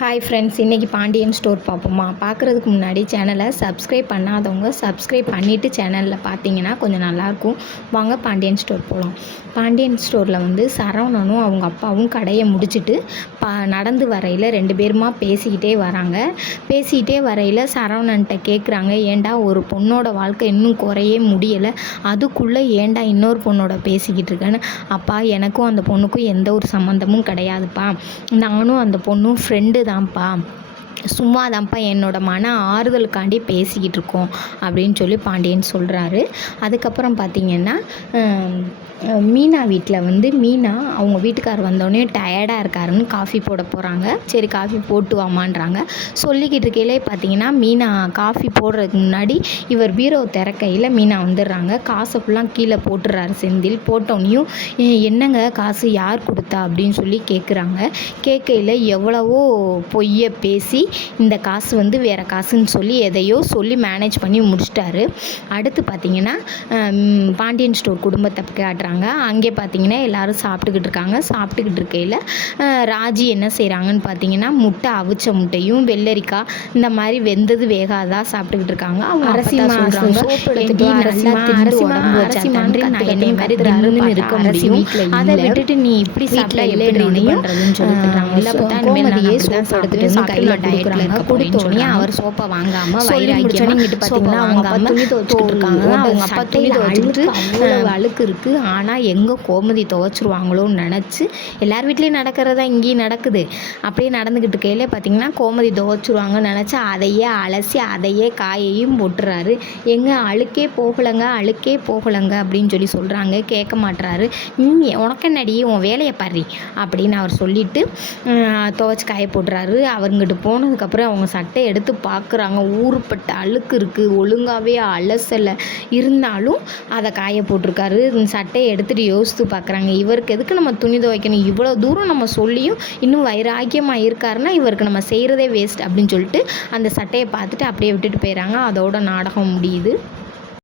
Hi friends, இன்றைக்கி Pandian store பார்ப்போமா? பார்க்குறதுக்கு முன்னாடி சேனலை சப்ஸ்கிரைப் பண்ணாதவங்க சப்ஸ்கிரைப் பண்ணிவிட்டு சேனலில் பார்த்தீங்கன்னா கொஞ்சம் நல்லாயிருக்கும். வாங்க பாண்டியன் ஸ்டோர் போகலாம். பாண்டியன் ஸ்டோரில் சரவணனும் அவங்க அப்பாவும் கடையை முடிச்சுட்டு நடந்து வரையில் 2 பேருமா பேசிக்கிட்டே வராங்க. பேசிக்கிட்டே வரையில் சரவணன்ட்ட கேட்குறாங்க, ஏண்டா ஒரு பொண்ணோட வாழ்க்கை இன்னும் குறையே முடியலை, அதுக்குள்ளே ஏண்டா இன்னொரு பொண்ணோட பேசிக்கிட்டு இருக்கேன்னு. அப்பா, எனக்கும் அந்த பொண்ணுக்கும் எந்த ஒரு சம்மந்தமும் கிடையாதுப்பா, நானும் அந்த பொண்ணும் ஃப்ரெண்டு தான்ப்பா, சும்மா தான்ப்பா என்னோடய மன ஆறுதலுக்காண்டி பேசிக்கிட்டு இருக்கோம் அப்படின்னு சொல்லி பாண்டியன் சொல்கிறாரு. அதுக்கப்புறம் பார்த்திங்கன்னா மீனா வீட்டில் மீனா அவங்க வீட்டுக்கார் வந்தோடனே டயர்டாக இருக்காருன்னு காஃபி போட போகிறாங்க. சரி காஃபி போட்டு வாமான்றாங்க. சொல்லிக்கிட்டு இருக்கையிலே பார்த்திங்கன்னா மீனா காஃபி போடுறதுக்கு முன்னாடி இவர் பீரோ திறக்கையில் மீனா வந்துடுறாங்க. காசை ஃபுல்லாக கீழே போட்டுடுறாரு செந்தில். போட்டோன்னையும் என்னங்க காசு யார் கொடுத்தா அப்படின்னு சொல்லி கேட்குறாங்க. கேட்கையில் எவ்வளவோ பொய்யை பேசி இந்த காசு வேறு காசுன்னு சொல்லி எதையோ சொல்லி மேனேஜ் பண்ணி முடிச்சிட்டாரு. அடுத்து பார்த்திங்கன்னா பாண்டியன் ஸ்டோர் குடும்பத்தை காட்டுறாங்க. அங்கே பார்த்திங்கன்னா எல்லோரும் சாப்பிட்டுக்கிட்டு இருக்காங்க. சாப்பிட்டுக்கிட்டு இருக்கையில் ராஜி என்ன செய்கிறாங்கன்னு பார்த்தீங்கன்னா முட்டை, அவிச்ச முட்டையும் வெள்ளரிக்காய் இந்த மாதிரி வெந்தது வேகாதா சாப்பிட்டுக்கிட்டு இருக்காங்க. அவங்க அரசிமா சொல்கிறாங்க, இருக்க முடியும், அதை விட்டுட்டு நீ இப்படி சாப்பிட்டா எப்படி பண்ணுறதுன்னு சொல்லி கொடுத்தோடனே அவர் சோப்பை வாங்காமல் துணி துவைச்சிட்டு இருக்காங்க. அவங்க அப்பா துணி துவைச்சிட்டு அழுக்கு இருக்குது, ஆனால் எங்கே கோமதி துவைச்சிருவாங்களோன்னு நினச்சி எல்லார் வீட்லேயும் நடக்கிறதா இங்கேயும் நடக்குது. அப்படியே நடந்துக்கிட்டு இருக்கையிலே பார்த்திங்கன்னா கோமதி துவைச்சிருவாங்கன்னு நினச்சி அதையே அலசி அதையே காயையும் போட்டுறாரு. அழுக்கே போகலைங்க அப்படின்னு சொல்லி சொல்கிறாங்க. கேட்க மாட்டுறாரு. உனக்கு என்னடி, உன் வேலையை பாரு அப்படின்னு அவர் சொல்லிவிட்டு துவைச்சி காய போட்டுறாரு. அவங்ககிட்ட போனதுக்கப்புறம் அவங்க சட்டையை எடுத்து பார்க்குறாங்க. ஊறுப்பட்ட அழுக்கு இருக்குது, ஒழுங்காகவே அலசலை, இருந்தாலும் அதை காய போட்டிருக்காரு. சட்டையை எடுத்துகிட்டு யோசித்து பார்க்குறாங்க, இவருக்கு எதுக்கு நம்ம துணி துவைக்கணும், இவ்வளோ தூரம் நம்ம சொல்லியும் இன்னும் வைராக்கியமாக இருக்காருன்னா இவருக்கு நம்ம செய்கிறதே வேஸ்ட் அப்படின்னு சொல்லிட்டு அந்த சட்டையை பார்த்துட்டு அப்படியே விட்டுட்டு போயிடறாங்க. அதோட நாடகம் முடியுது.